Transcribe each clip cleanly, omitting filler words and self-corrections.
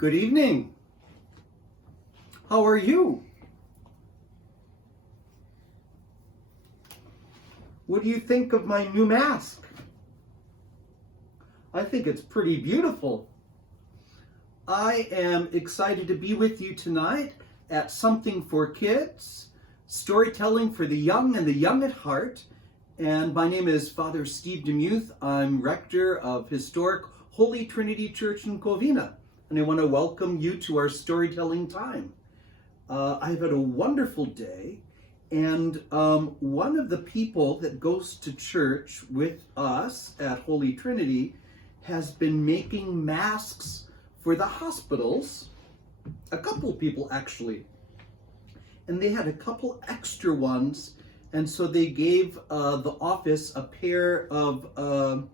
Good evening. How are you? What do you think of my new mask? I think it's pretty beautiful. I am excited to be with you tonight at Something for Kids, storytelling for the young and the young at heart. And my name is Father Steve Demuth. I'm rector of historic Holy Trinity Church in Covina. And I want to welcome you to our storytelling time. I've had a wonderful day. And one of the people that goes to church with us at Holy Trinity has been making masks for the hospitals. A couple people actually. And they had a couple extra ones. And so they gave the office a pair of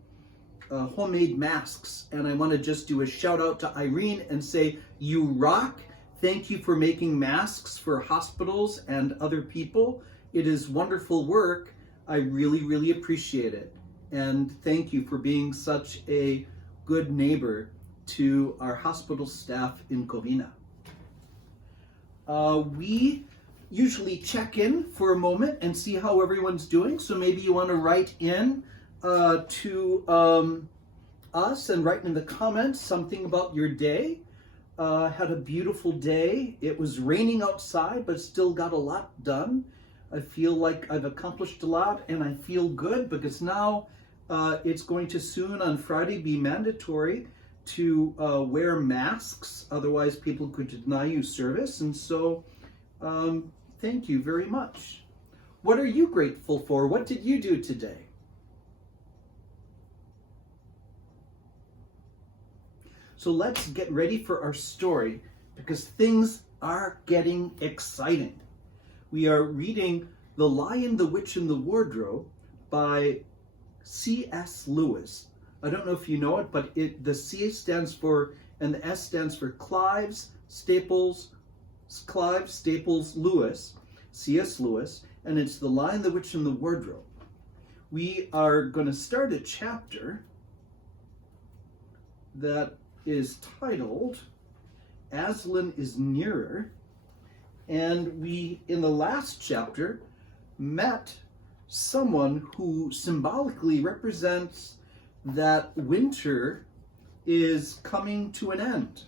homemade masks. And I want to just do a shout out to Irene and say, you rock. Thank you for making masks for hospitals and other people. It is wonderful work. I really, really appreciate it. And thank you for being such a good neighbor to our hospital staff in Covina. We usually check in for a moment and see how everyone's doing. So maybe you want to write in to us and write in the comments something about your day. Had a beautiful day. It was raining outside, but still got a lot done. I feel like I've accomplished a lot and I feel good because now it's going to soon on Friday be mandatory to wear masks. Otherwise people could deny you service. And so thank you very much. What are you grateful for? What did you do today? So let's get ready for our story because things are getting exciting. We are reading The Lion, the Witch, and the Wardrobe by C.S. Lewis. I don't know if you know it, but the C stands for, and the S stands for Clive Staples Lewis, C.S. Lewis, and it's The Lion, the Witch, and the Wardrobe. We are going to start a chapter that is titled Aslan is Nearer, and we, in the last chapter, met someone who symbolically represents that winter is coming to an end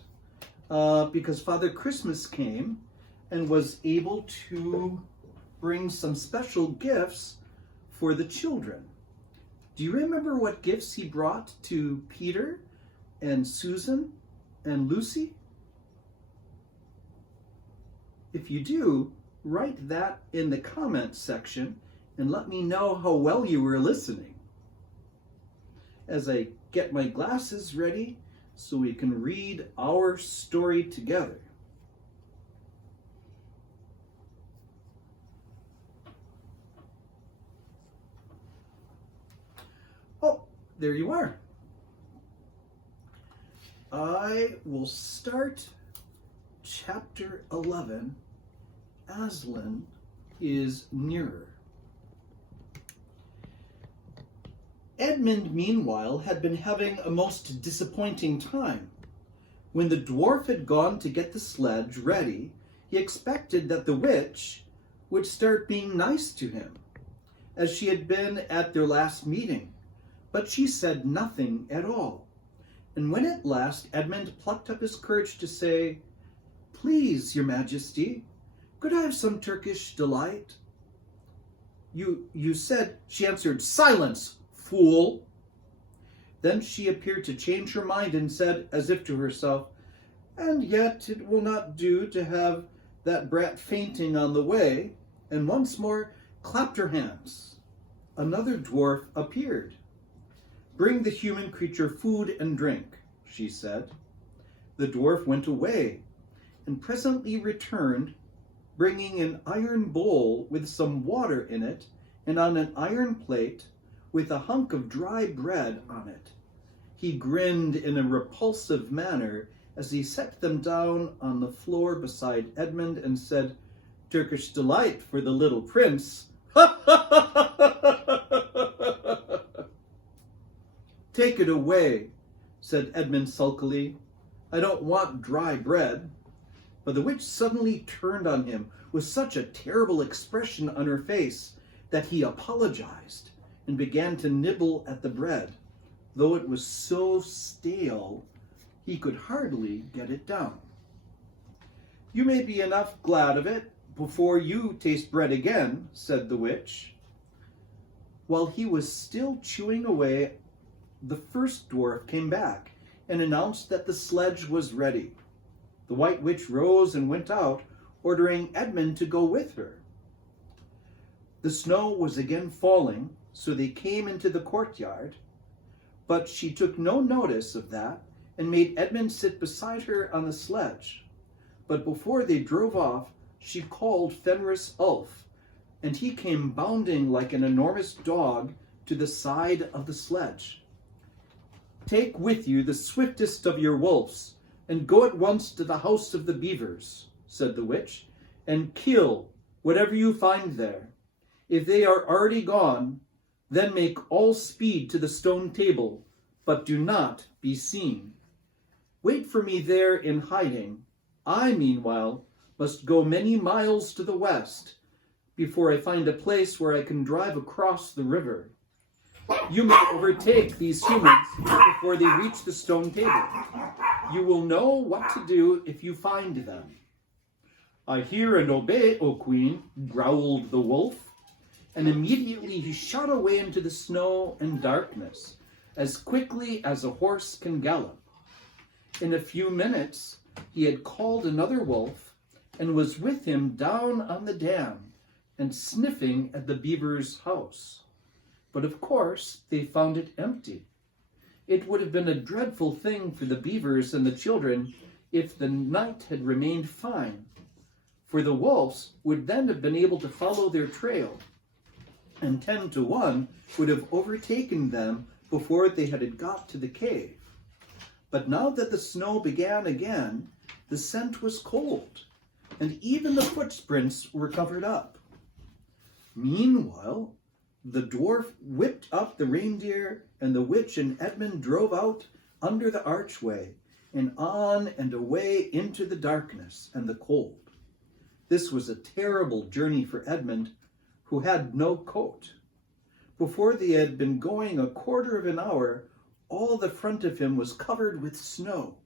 because Father Christmas came and was able to bring some special gifts for the children. Do you remember what gifts he brought to Peter and Susan and Lucy? If you do, write that in the comments section and let me know how well you were listening. As I get my glasses ready so we can read our story together. Oh, there you are. I will start chapter 11, Aslan is Nearer. Edmund, meanwhile, had been having a most disappointing time. When the dwarf had gone to get the sledge ready, he expected that the witch would start being nice to him, as she had been at their last meeting, but she said nothing at all. And when at last Edmund plucked up his courage to say, "Please, your majesty, could I have some Turkish delight?" You said, she answered, "Silence, fool." Then she appeared to change her mind and said, as if to herself, "And yet it will not do to have that brat fainting on the way," and once more clapped her hands. Another dwarf appeared. "Bring the human creature food and drink," she said. The dwarf went away and presently returned, bringing an iron bowl with some water in it, and on an iron plate with a hunk of dry bread on it. He grinned in a repulsive manner as he set them down on the floor beside Edmund and said, "Turkish delight for the little prince." "Take it away," said Edmund sulkily. I don't want dry bread." But the witch suddenly turned on him with such a terrible expression on her face that he apologized and began to nibble at the bread, though it was so stale he could hardly get it down. "You may be enough glad of it before you taste bread again," said the witch. While he was still chewing away, the first dwarf came back and announced that the sledge was ready. The White Witch rose and went out, ordering Edmund to go with her. The snow was again falling, so they came into the courtyard, but she took no notice of that and made Edmund sit beside her on the sledge. But before they drove off, she called Fenris Ulf, and he came bounding like an enormous dog to the side of the sledge. "Take with you the swiftest of your wolves, and go at once to the house of the beavers," said the witch, "and kill whatever you find there. If they are already gone, then make all speed to the stone table, but do not be seen. Wait for me there in hiding. I, meanwhile, must go many miles to the west before I find a place where I can drive across the river. You may overtake these humans before they reach the stone table. You will know what to do if you find them." "I hear and obey, O Queen," growled the wolf, and immediately he shot away into the snow and darkness as quickly as a horse can gallop. In a few minutes, he had called another wolf and was with him down on the dam and sniffing at the beaver's house. But of course, they found it empty. It would have been a dreadful thing for the beavers and the children if the night had remained fine, for the wolves would then have been able to follow their trail, and 10 to 1 would have overtaken them before they had got to the cave. But now that the snow began again, the scent was cold, and even the footprints were covered up. Meanwhile, the dwarf whipped up the reindeer, and the witch and Edmund drove out under the archway and on and away into the darkness and the cold. This was a terrible journey for Edmund, who had no coat. Before they had been going a quarter of an hour, all the front of him was covered with snow.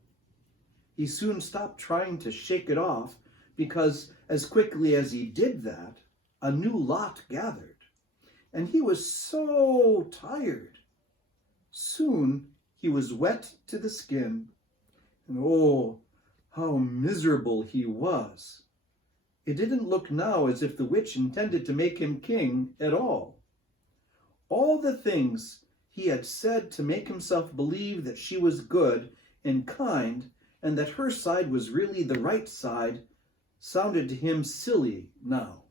He soon stopped trying to shake it off, because as quickly as he did that, a new lot gathered. And he was so tired. Soon he was wet to the skin, and oh, how miserable he was. It didn't look now as if the witch intended to make him king at all. All the things he had said to make himself believe that she was good and kind, and that her side was really the right side, sounded to him silly now.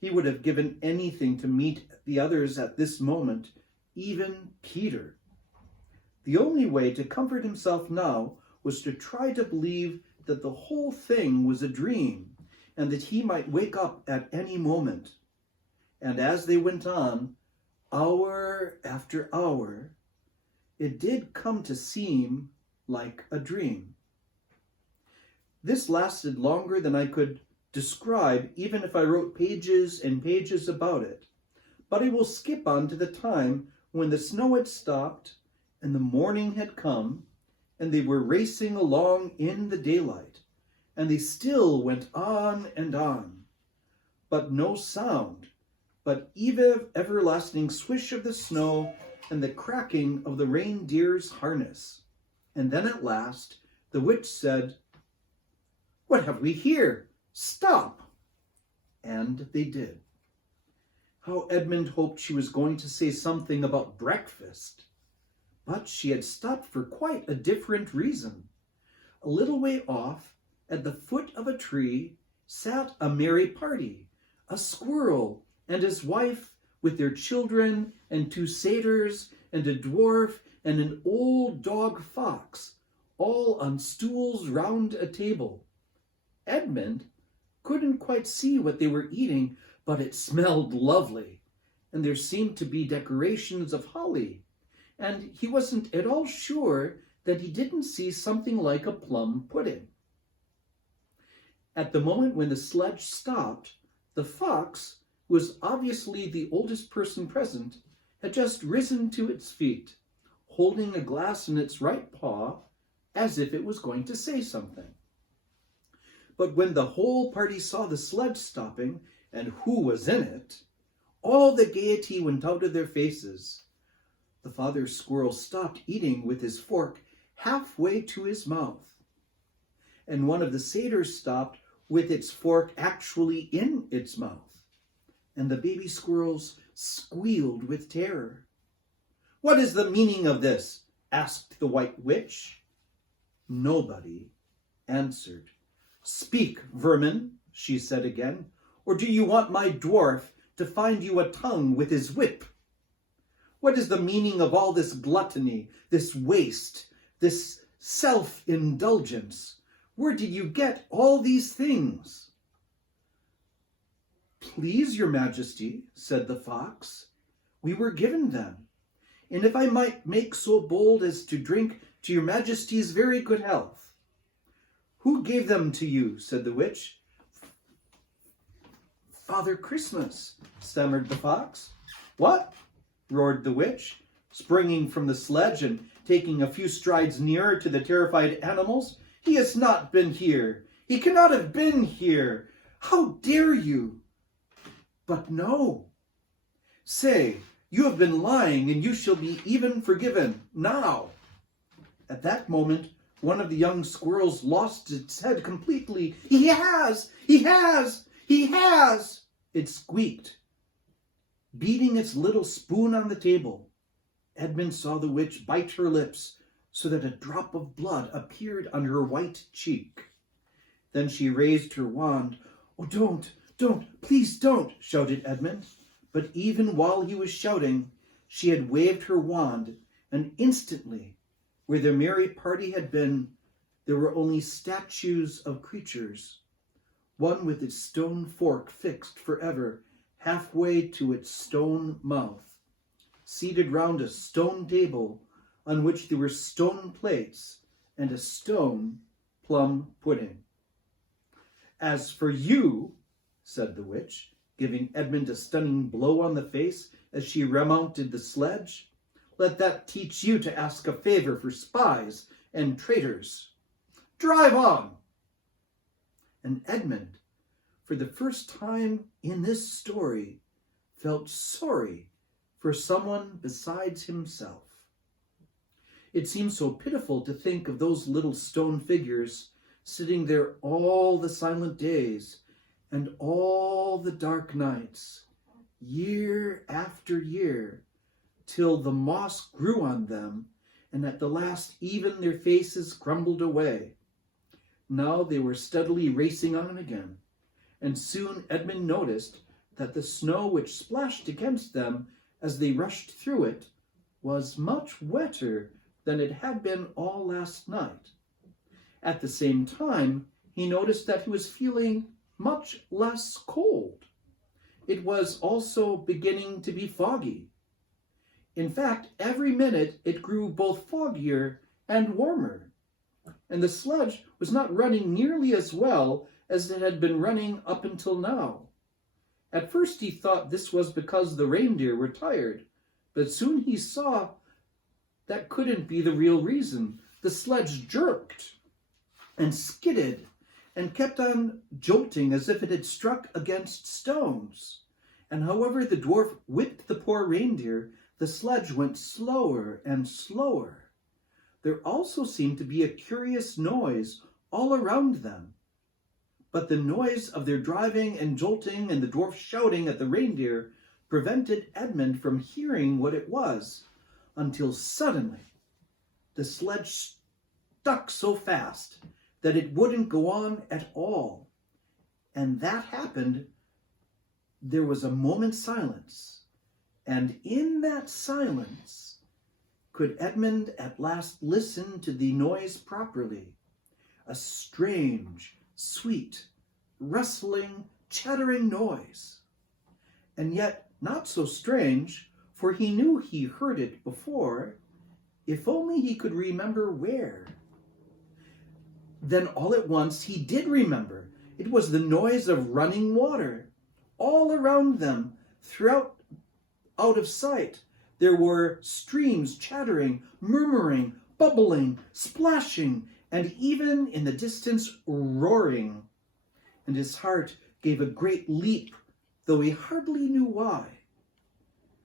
He would have given anything to meet the others at this moment, even Peter. The only way to comfort himself now was to try to believe that the whole thing was a dream, and that he might wake up at any moment. And as they went on, hour after hour, it did come to seem like a dream. This lasted longer than I could describe, even if I wrote pages and pages about it. But I will skip on to the time when the snow had stopped and the morning had come, and they were racing along in the daylight, and they still went on and on. But no sound, but even everlasting swish of the snow and the cracking of the reindeer's harness. And then at last the witch said, "What have we here? Stop!" And they did. How Edmund hoped she was going to say something about breakfast. But she had stopped for quite a different reason. A little way off, at the foot of a tree, sat a merry party, a squirrel and his wife with their children and 2 satyrs and a dwarf and an old dog fox, all on stools round a table. Edmund couldn't quite see what they were eating, but it smelled lovely, and there seemed to be decorations of holly, and he wasn't at all sure that he didn't see something like a plum pudding. At the moment when the sledge stopped, the fox, who was obviously the oldest person present, had just risen to its feet, holding a glass in its right paw as if it was going to say something. But when the whole party saw the sledge stopping and who was in it, all the gaiety went out of their faces. The father squirrel stopped eating with his fork halfway to his mouth, and one of the satyrs stopped with its fork actually in its mouth, and the baby squirrels squealed with terror. "What is the meaning of this?" asked the White Witch. Nobody answered. "Speak, vermin," she said again, "or do you want my dwarf to find you a tongue with his whip? What is the meaning of all this gluttony, this waste, this self-indulgence? Where did you get all these things?" "Please, your majesty," said the fox, "we were given them, and if I might make so bold as to drink to your majesty's very good health." "Who gave them to you?" said the witch. "Father Christmas," stammered the fox. "What?" roared the witch, springing from the sledge and taking a few strides nearer to the terrified animals. "He has not been here. He cannot have been here. How dare you?" "But no. Say, you have been lying, and you shall be even forgiven now." At that moment, one of the young squirrels lost its head completely. "He has! He has! He has!" it squeaked, beating its little spoon on the table. Edmund saw the witch bite her lips so that a drop of blood appeared on her white cheek. Then she raised her wand. "Oh, don't, please don't," shouted Edmund. But even while he was shouting, she had waved her wand, and instantly, where the merry party had been, there were only statues of creatures, one with its stone fork fixed forever halfway to its stone mouth, seated round a stone table on which there were stone plates and a stone plum pudding. "As for you," said the witch, giving Edmund a stunning blow on the face as she remounted the sledge, "let that teach you to ask a favor for spies and traitors. Drive on!" And Edmund, for the first time in this story, felt sorry for someone besides himself. It seemed so pitiful to think of those little stone figures sitting there all the silent days and all the dark nights, year after year, till the moss grew on them, and at the last even their faces crumbled away. Now they were steadily racing on again, and soon Edmund noticed that the snow which splashed against them as they rushed through it was much wetter than it had been all last night. At the same time, he noticed that he was feeling much less cold. It was also beginning to be foggy. In fact, every minute it grew both foggier and warmer, and the sledge was not running nearly as well as it had been running up until now. At first he thought this was because the reindeer were tired, but soon he saw that couldn't be the real reason. The sledge jerked and skidded and kept on jolting as if it had struck against stones. And however the dwarf whipped the poor reindeer, the sledge went slower and slower. There also seemed to be a curious noise all around them. But the noise of their driving and jolting and the dwarf shouting at the reindeer prevented Edmund from hearing what it was, until suddenly the sledge stuck so fast that it wouldn't go on at all. And that happened. There was a moment's silence, and in that silence could Edmund at last listen to the noise properly. A strange, sweet, rustling, chattering noise. And yet not so strange, for he knew he heard it before. If only he could remember where. Then all at once he did remember. It was the noise of running water. All around them, throughout, out of sight, there were streams chattering, murmuring, bubbling, splashing, and even in the distance roaring. And his heart gave a great leap, though he hardly knew why,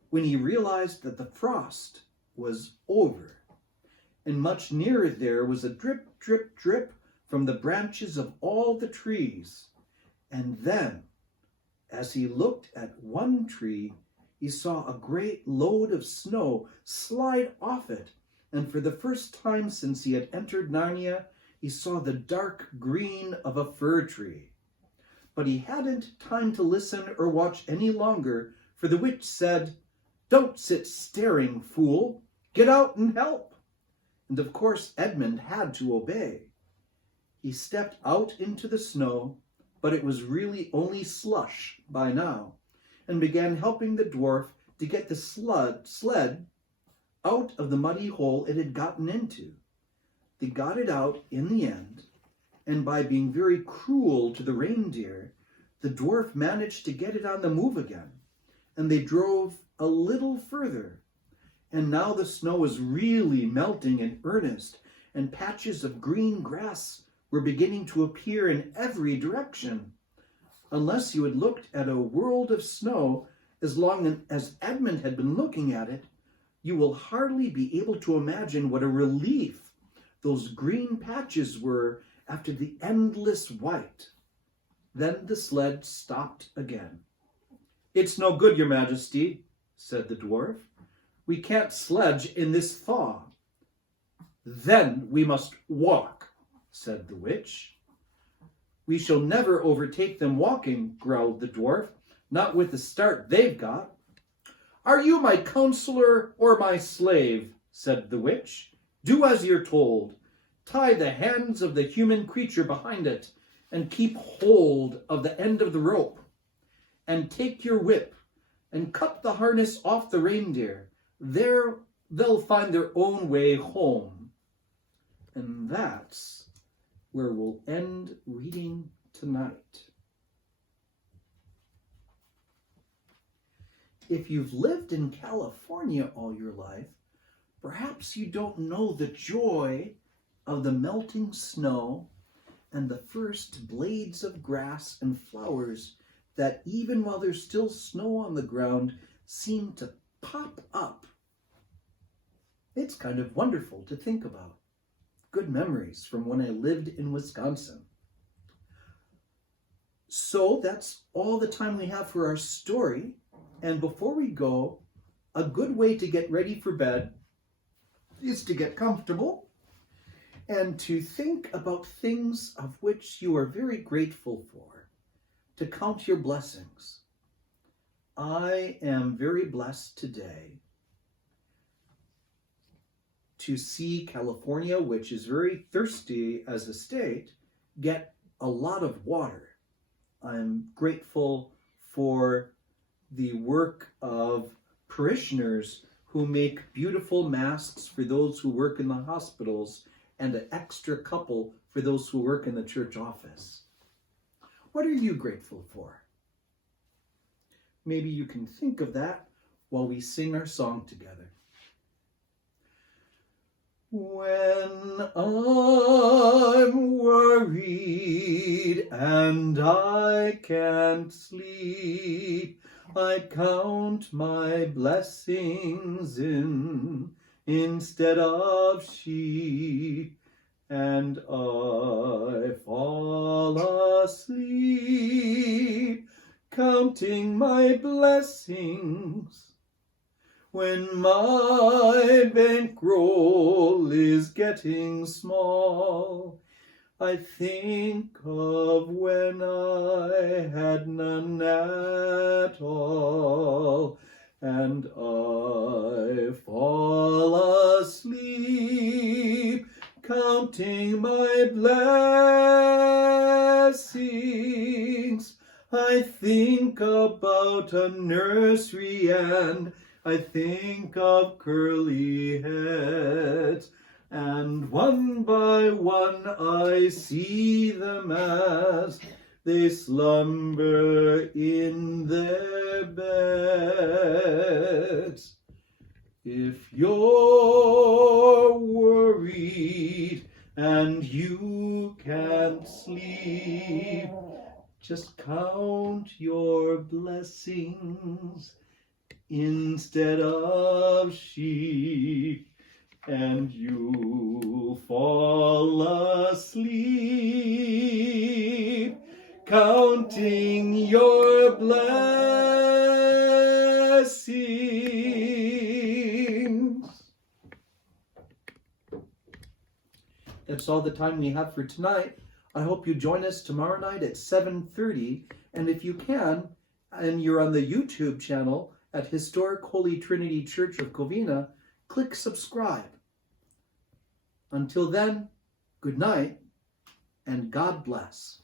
when he realized that the frost was over. And much nearer there was a drip, drip, drip from the branches of all the trees. And then, as he looked at one tree, he saw a great load of snow slide off it. And for the first time since he had entered Narnia, he saw the dark green of a fir tree. But he hadn't time to listen or watch any longer, for the witch said, "Don't sit staring, fool. Get out and help." And of course Edmund had to obey. He stepped out into the snow, but it was really only slush by now, and began helping the dwarf to get the sled out of the muddy hole it had gotten into. They got it out in the end, and by being very cruel to the reindeer, the dwarf managed to get it on the move again, and they drove a little further. And now the snow was really melting in earnest, and patches of green grass were beginning to appear in every direction. Unless you had looked at a world of snow as long as Edmund had been looking at it, you will hardly be able to imagine what a relief those green patches were after the endless white. Then the sled stopped again. "It's no good, your majesty," said the dwarf. "We can't sledge in this thaw." "Then we must walk," said the witch. "We shall never overtake them walking," growled the dwarf, "not with the start they've got." "Are you my counselor or my slave?" said the witch. "Do as you're told. Tie the hands of the human creature behind it, and keep hold of the end of the rope. And take your whip, and cut the harness off the reindeer. There they'll find their own way home." And that's where we'll end reading tonight. If you've lived in California all your life, perhaps you don't know the joy of the melting snow and the first blades of grass and flowers that, even while there's still snow on the ground, seem to pop up. It's kind of wonderful to think about. Good memories from when I lived in Wisconsin. So that's all the time we have for our story. And before we go, a good way to get ready for bed is to get comfortable and to think about things of which you are very grateful for, to count your blessings. I am very blessed today to see California, which is very thirsty as a state, get a lot of water. I'm grateful for the work of parishioners who make beautiful masks for those who work in the hospitals and an extra couple for those who work in the church office. What are you grateful for? Maybe you can think of that while we sing our song together. When I'm worried and I can't sleep, I count my blessings instead of sheep, and I fall asleep counting my blessings. When my bankroll is getting small, I think of when I had none at all, and I fall asleep counting my blessings. I think about a nursery and I think of curly heads, and one by one I see them as they slumber in their beds. If you're worried and you can't sleep, just count your blessings instead of sheep, and you'll fall asleep counting your blessings. That's all the time we have for tonight. I hope you join us tomorrow night at 7:30, and if you can, and you're on the YouTube channel at Historic Holy Trinity Church of Covina, click subscribe. Until then, good night, and God bless.